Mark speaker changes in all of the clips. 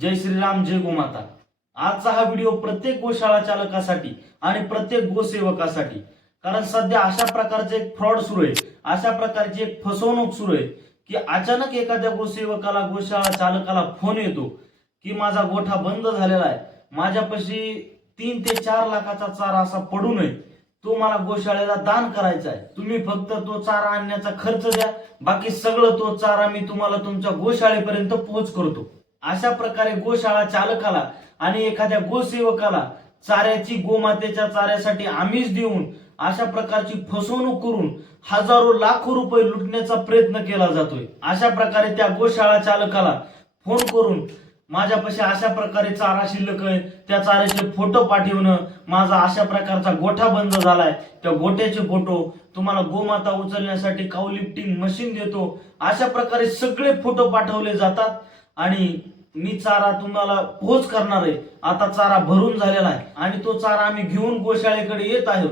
Speaker 1: जय श्रीराम जय गोमाता. आजचा हा व्हिडिओ प्रत्येक गोशाळा चालकासाठी आणि प्रत्येक गोसेवकासाठी. कारण सध्या अशा प्रकारचे एक फ्रॉड सुरू आहे. अशा प्रकारची एक फसवणूक सुरू आहे की अचानक एखाद्या गोसेवकाला गोशाळा चालकाला फोन येतो की माझा गोठा बंद झालेला आहे. माझ्यापाशी तीन ते चार लाखाचा चारा असा पडू नये. तो मला गोशाळेला दान करायचा आहे. तुम्ही फक्त तो चारा आणण्याचा खर्च द्या. बाकी सगळं तो चारा मी तुम्हाला तुमच्या गोशाळेपर्यंत पोहोच करतो. अशा प्रकारे गोशाळा चालकाला आणि एखाद्या गोसेवकाला चाऱ्याची गोमातेच्या चाऱ्यासाठी आमिष देऊन अशा प्रकारची फसवणूक करून हजारो लाखो रुपये लुटण्याचा प्रयत्न केला जातोय. अशा प्रकारे त्या गोशाळा चालकाला फोन करून माझ्यापाशी अशा प्रकारे चारा शिल्लक आहे त्या चाऱ्याचे फोटो पाठवणं माझा अशा प्रकारचा गोठा बंद झालाय. त्या गोठ्याचे फोटो तुम्हाला गोमाता उचलण्यासाठी काऊ लिफ्टिंग मशीन देतो. अशा प्रकारे सगळे फोटो पाठवले जातात आणि मी चारा तुम्हाला पोहोच करणार आहे. आता चारा भरून झालेला आहे. आणि तो चारा आम्ही घेऊन गोशाळेकडे येत आहोत.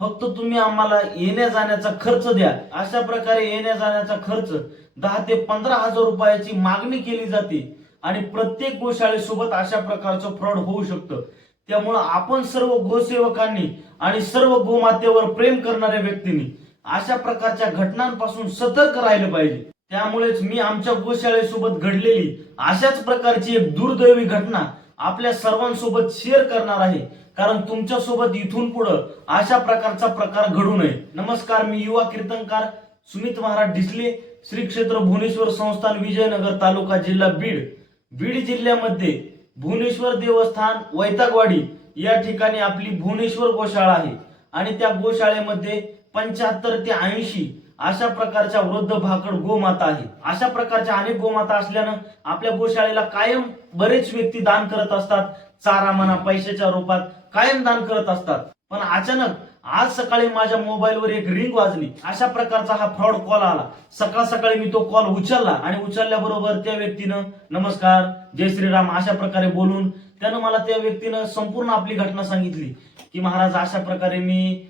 Speaker 1: फक्त तुम्ही आम्हाला येण्या जाण्याचा खर्च द्या. अशा प्रकारे येण्या जाण्याचा खर्च दहा ते पंधरा हजार रुपयाची मागणी केली जाते. आणि प्रत्येक गोशाळेसोबत अशा प्रकारचं फ्रॉड होऊ शकतं. त्यामुळं आपण सर्व गोसेवकांनी आणि सर्व गोमातेवर प्रेम करणाऱ्या व्यक्तींनी अशा प्रकारच्या घटनांपासून सतर्क राहिलं पाहिजे. त्यामुळेच मी आमच्या गोशाळेसोबत घडलेली अशाच प्रकारची एक दुर्दैवी घटना आपल्या सर्वांसोबत शेअर करणार आहे. कारण तुमच्यासोबत इथून पुढं अशा प्रकारचा प्रकार घडू नये. नमस्कार मी युवा कीर्तनकार सुमित महाराज डिसले श्री क्षेत्र भुवनेश्वर संस्थान विजयनगर तालुका जिल्हा बीड. बीड जिल्ह्यामध्ये भुवनेश्वर देवस्थान वैतागवाडी या ठिकाणी आपली भुवनेश्वर गोशाळा आहे. आणि त्या गोशाळेमध्ये पंच्याहत्तर ते ऐंशी अशा प्रकारच्या वृद्ध भाकड गोमाता आहे अशा प्रकारच्या अनेक गोमाता असल्यानं आपल्या गोशाळेला कायम बरेच व्यक्ती दान करत असतात. चारा म्हणा पैशाच्या रूपात कायम दान करत असतात. पण अचानक आज सकाळी माझ्या मोबाईलवर एक रिंग वाजली. अशा प्रकारचा हा फ्रॉड कॉल आला. सकाळ सकाळी मी तो कॉल उचलला आणि उचलल्याबरोबर त्या व्यक्तीनं नमस्कार जय श्रीराम अशा प्रकारे बोलून त्यानं मला त्या व्यक्तीनं संपूर्ण आपली घटना सांगितली की महाराज अशा प्रकारे मी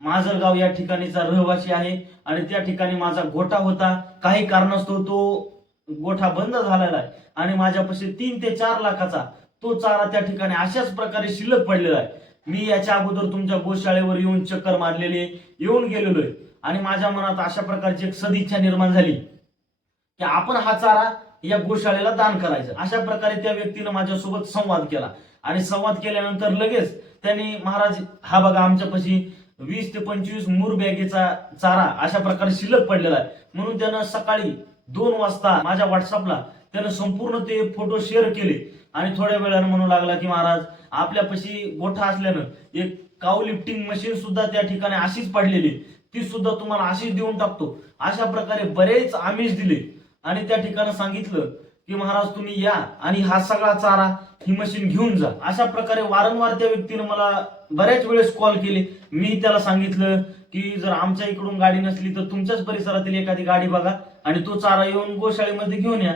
Speaker 1: माजलगाव या ठिकाणीचा रहिवासी आहे आणि त्या ठिकाणी माझा गोठा होता. काही कारणास्तव तो गोठा बंद झालेला आहे आणि माझ्यापाशी तीन ते चार लाखाचा तो चारा त्या ठिकाणी अशाच प्रकारे शिल्लक पडलेला आहे. मी याच्या अगोदर तुमच्या गोशाळेवर येऊन चक्कर मारलेले येऊन गेलेलो आहे. आणि माझ्या मनात अशा प्रकारची एक सदिच्छा निर्माण झाली की आपण हा चारा या गोशाळेला दान करायचं. अशा प्रकारे त्या व्यक्तीनं माझ्यासोबत संवाद केला. आणि संवाद केल्यानंतर लगेच त्यांनी महाराज हा बघा आमच्यापाशी वीस ते पंचवीस मूर बॅगेचा चारा अशा प्रकारे शिल्लक पडलेला आहे. म्हणून त्यानं सकाळी दोन वाजता माझ्या व्हॉट्सअपला त्यानं संपूर्ण ते फोटो शेअर केले. आणि थोड्या वेळानं म्हणू लागला की महाराज आपल्यापाशी गोठा असल्यानं एक काऊ लिफ्टिंग मशीन सुद्धा त्या ठिकाणी अशीच पडलेली ती सुद्धा तुम्हाला अशीच देऊन टाकतो. अशा प्रकारे बरेच आमिष दिले. आणि त्या ठिकाणी सांगितलं की महाराज तुम्ही या आणि हा सगळा चारा ही मशीन घेऊन जा. अशा प्रकारे वारंवार त्या व्यक्तीनं मला बऱ्याच वेळेस कॉल केले. मी त्याला सांगितलं की जर आमच्या इकडून गाडी नसली तर तुमच्याच परिसरातील एखादी गाडी बघा आणि तो चारा येऊन गोशाळेमध्ये घेऊन या.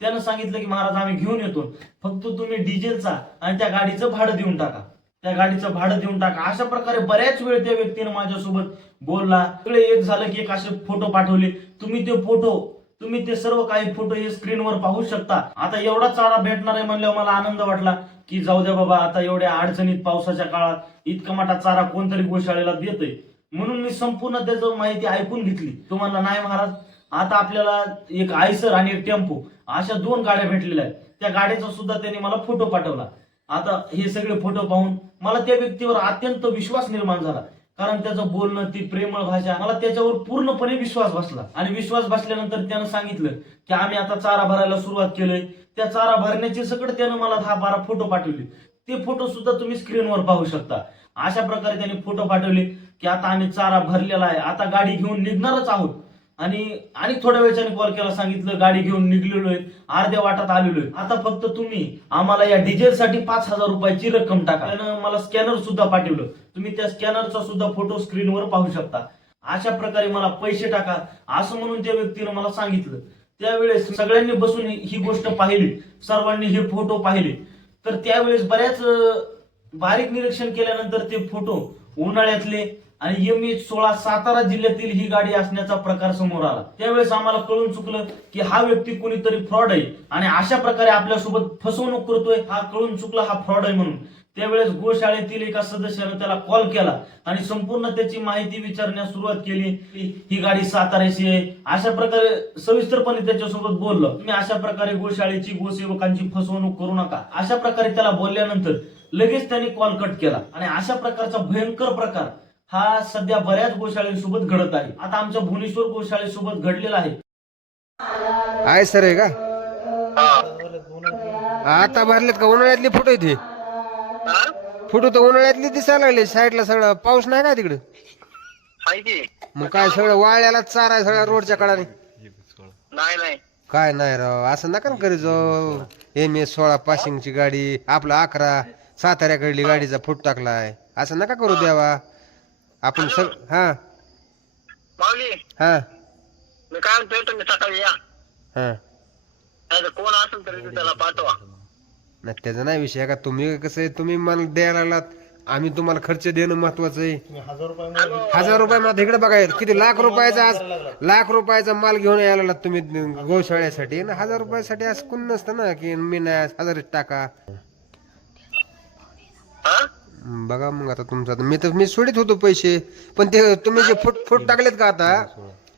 Speaker 1: त्यानं सांगितलं की महाराज आम्ही घेऊन येतो. फक्त तुम्ही डिझेलचा आणि त्या गाडीचं भाडं देऊन टाका. त्या गाडीचं भाडं देऊन टाका. अशा प्रकारे बऱ्याच वेळ त्या व्यक्तीनं माझ्यासोबत बोलला. सगळे एक झालं की एक असे फोटो पाठवले. तुम्ही ते फोटो तुम्ही ते सर्व काही फोटो हे स्क्रीनवर पाहू शकता. आता एवढा चारा भेटणार आहे म्हणल्यावर मला आनंद वाटला की जाऊ द्या बाबा आता एवढ्या अडचणीत पावसाच्या काळात इतका मोठा चारा कोणतरी गोशाळेला देतोय. म्हणून मी संपूर्ण त्याचं माहिती ऐकून घेतली. तुम्हाला नाही महाराज आता आपल्याला एक आयसर आणि एक टेम्पो अशा दोन गाड्या भेटलेल्या आहेत. त्या गाडीचा सुद्धा त्यांनी मला फोटो पाठवला. आता हे सगळे फोटो पाहून मला त्या व्यक्तीवर अत्यंत विश्वास निर्माण झाला. कारण त्याचं बोलणं ती प्रेमळ भाषा मला त्याच्यावर पूर्णपणे विश्वास बसला. आणि विश्वास बसल्यानंतर त्यानं सांगितलं की आम्ही आता चारा भरायला सुरुवात केलोय. त्या चारा भरण्याचे सगळं त्यानं मला दहा बारा फोटो पाठवले. ते फोटो सुद्धा तुम्ही स्क्रीनवर पाहू शकता. अशा प्रकारे त्याने फोटो पाठवले की आता आम्ही चारा भरलेला आहे. आता गाडी घेऊन निघणारच आहोत. आणि आणि थोड्या वेळाने कॉल केला सांगितलं गाडी घेऊन निघलेलो आहे अर्ध्या वाटात आलेलो आहे. आता फक्त तुम्ही आम्हाला या डिझेलसाठी पाच हजार रुपयाची रक्कम टाका. मला स्कॅनर सुद्धा पाठवलं. तुम्ही त्या स्कॅनरचा सुद्धा फोटो स्क्रीनवर पाहू शकता. अशा प्रकारे मला पैसे टाका. असं म्हणून त्या व्यक्तीनं मला सांगितलं. त्यावेळेस सगळ्यांनी बसून ही गोष्ट पाहिली. सर्वांनी हे फोटो पाहिले. तर त्यावेळेस बऱ्याच बारीक निरीक्षण केल्यानंतर ते फोटो उन्हाळ्यातले आणि एम एच सोळा सातारा जिल्ह्यातील ही गाडी असण्याचा प्रकार समोर आला. त्यावेळेस आम्हाला कळून चुकलं की हा व्यक्ती कोणीतरी फ्रॉड आहे. आणि अशा प्रकारे आपल्यासोबत फसवणूक करतोय हा कळून चुकला हा फ्रॉड आहे म्हणून. त्यावेळेस गोशाळेतील एका सदस्यानं त्याला कॉल केला आणि संपूर्ण त्याची माहिती विचारण्यास सुरुवात केली की ही गाडी साताऱ्याची आहे. अशा प्रकारे सविस्तरपणे त्याच्यासोबत बोललो. तुम्ही अशा प्रकारे गोशाळेची गोसेवकांची फसवणूक करू नका. अशा प्रकारे त्याला बोलल्यानंतर लगेच त्यांनी कॉल कट केला. आणि अशा प्रकारचा भयंकर प्रकार हा सध्या बऱ्याच गोशाळेसोबत घडत आहे. आता आमच्या भुवनेश्वर गोशाळेसोबत घडलेला आहे.
Speaker 2: आहे सर आहे का? आता भरलेत का? उन्हाळ्यातले फोटो इथे फोटो तर उन्हाळ्यातले दिसायला लागले. साईडला सगळं पाऊस नाही का तिकडं? मग काय सगळं वाळ्याला चारा आहे सगळ्या रोडच्या कडाने.
Speaker 3: नाही नाही.
Speaker 2: काय नाही राव. असं नका ना करी जाऊ. एम एस सोळा पासिंगची गाडी आपला अकरा साताऱ्याकडली गाडीचा फूट टाकलाय. असं नका करू द्यावा आपण सग हा.
Speaker 3: माऊली.
Speaker 2: हा.
Speaker 3: मी काय म्हणतोय तुम्ही सकाळी या.
Speaker 2: हा.
Speaker 3: कोण असेल तरी त्याला पाठवा.
Speaker 2: नाही त्याचा नाही विषय का? तुम्ही कसं आहे तुम्ही मला द्यायला लागलात. आम्ही तुम्हाला खर्च देणं महत्वाचं आहे. हजार रुपये मला इकडे बघा किती लाख रुपयाचा आज लाख रुपयाचा माल घेऊन यायला लागलात तुम्ही गोशाळ्यासाठी. ना हजार रुपयासाठी असं कोण नसतं ना की मी नाही हजार टाका.
Speaker 3: हा?
Speaker 2: बघा मग आता तुमचं आता. मी तर मी सोडित होतो पैसे पण ते तुम्ही जे फुट फुट टाकलेत का आता?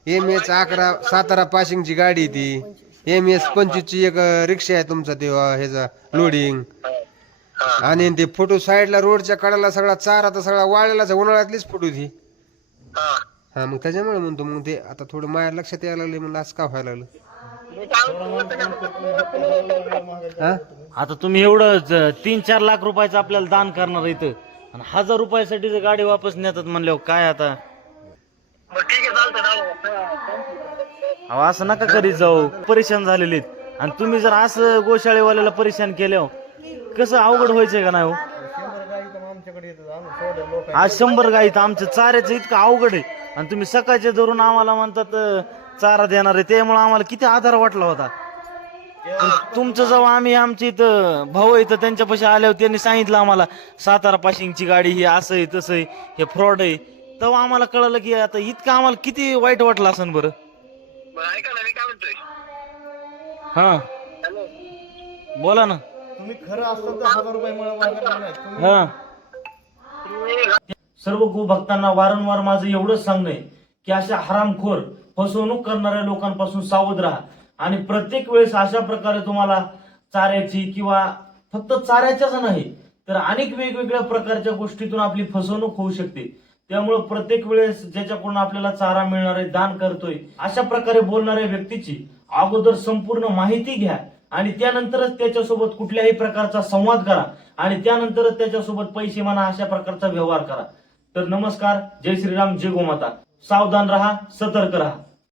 Speaker 2: एम एस अकरा सातारा पासिंगची गाडी आहे ती. एम एस पंचवीसची एक रिक्षा आहे तुमचा ते ह्याचा लोडिंग आणि ते फोटो साईडला रोडच्या कडाला सगळा चारा तर सगळा वाळलेलाच उन्हाळ्यातलीच फोटो ती.
Speaker 3: हा
Speaker 2: हा मग त्याच्यामुळे म्हणतो मग ते आता थोडं माझ्या लक्षात यायला लागले म्हणलं असं का व्हायला लागलं? हा?
Speaker 1: आता तुम्ही एवढं ज- तीन चार लाख रुपयाचं आपल्याला दान करणार इथं. आणि हजार रुपयासाठी जर गाडी वापस नेतात म्हणल्यावर काय आता?
Speaker 3: मग ठीक आहे चालतं जाऊ.
Speaker 1: अहो असं नका करीत जाऊ. परेशान झालेले आहेत. आणि तुम्ही जर असं गोशाळेवाल्याला परेशान केल्यावर कसं अवघड व्हायचंय का नाही हो? आज शंभर गाई तर आमचं चाऱ्याचं इतकं अवघड आहे. आणि तुम्ही सकाळच्या धरून आम्हाला म्हणतात अं, चारा देणार आहे. त्यामुळे आम्हाला किती आधार वाटला होता. तुमचं जेव्हा आम्ही आमच्या इथं भाऊ इथं त्यांच्यापाशी आल्यावर त्यांनी सांगितलं आम्हाला सातारा पाशिंगची गाडी ही असं आहे तसं आहे हे फ्रॉड आहे. तेव्हा आम्हाला कळलं की आता इतकं आम्हाला किती वाईट वाटलं असेल बरं.
Speaker 3: बरं ऐका ना मी काय म्हणतोय?
Speaker 1: हा.
Speaker 3: हॅलो.
Speaker 1: बोला ना.
Speaker 4: तुम्ही खरं असतं तर हजार रुपये मला मागणार नाही. तुम्ही
Speaker 1: हा.
Speaker 3: तुम्ही
Speaker 1: सर्व गोभक्तांना वारंवार माझं एवढंच सांगणं आहे की अशा हरामखोर फसवणूक करणाऱ्या लोकांपासून सावध राहा. आणि प्रत्येक वेळेस अशा प्रकारे तुम्हाला चाऱ्याची किंवा फक्त चाऱ्याच्याच नाही तर अनेक वेगवेगळ्या प्रकारच्या गोष्टीतून आपली फसवणूक होऊ शकते. त्यामुळे प्रत्येक वेळेस ज्याच्याकडून आपल्याला चारा मिळणार आहे दान करतोय अशा प्रकारे बोलणाऱ्या व्यक्तीची अगोदर संपूर्ण माहिती घ्या आणि त्यानंतरच त्याच्यासोबत कुठल्याही प्रकारचा संवाद करा आणि त्यानंतरच त्याच्यासोबत पैसे म्हणा अशा प्रकारचा व्यवहार करा. तर नमस्कार जय श्रीराम जय गोमाता. सावधान रहा सतर्क रहा.